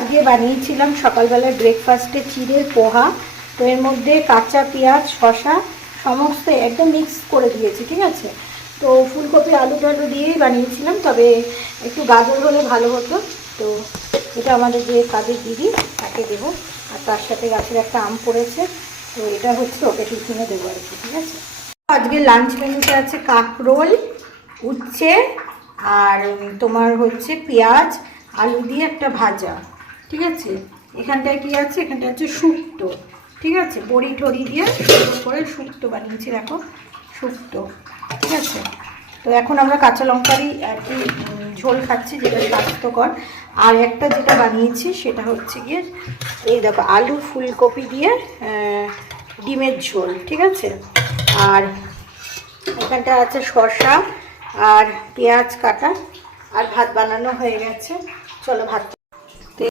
আজকে বানিয়েছিলাম সকালবেলায় ব্রেকফাস্টে চিড়ের পোহা। তো এর মধ্যে কাঁচা পেঁয়াজ, শসা সমস্ত একদম মিক্স করে দিয়েছি, ঠিক আছে। তো ফুলকপি আলু টালু দিয়েই বানিয়েছিলাম, তবে একটু গাজর হলে ভালো হতো। তো এটা আমাদের যে কাজের দিদি, তাকে দেবো। আর তার সাথে গাছের একটা আম পড়েছে, তো এটা হচ্ছে ওকে টিফিনে দেবো আর কি, ঠিক আছে। আজকে লাঞ্চ মেনুতে আছে কাঁকরোল, উচ্ছে, আর তোমার হচ্ছে পেঁয়াজ আলু দিয়ে একটা ভাজা, ঠিক আছে। এখানটায় কি আছে, এখানটায় হচ্ছে শুক্তো, ঠিক আছে। বড়ি টড়ি দিয়ে সুন্দর করে শুক্তো বানিয়েছি, দেখো শুক্তো, ঠিক আছে। তো এখন আমরা কাঁচা লঙ্কারই আর কি ঝোল খাচ্ছি, যেটা স্বাস্থ্যকর। আর একটা যেটা বানিয়েছি সেটা হচ্ছে গিয়ে এই দেখো আলু ফুলকপি দিয়ে ডিমের ঝোল, ঠিক আছে। আর এখানটা আছে শসা আর পেঁয়াজ কাটা, আর ভাত বানানো হয়ে গেছে। চলো ভাত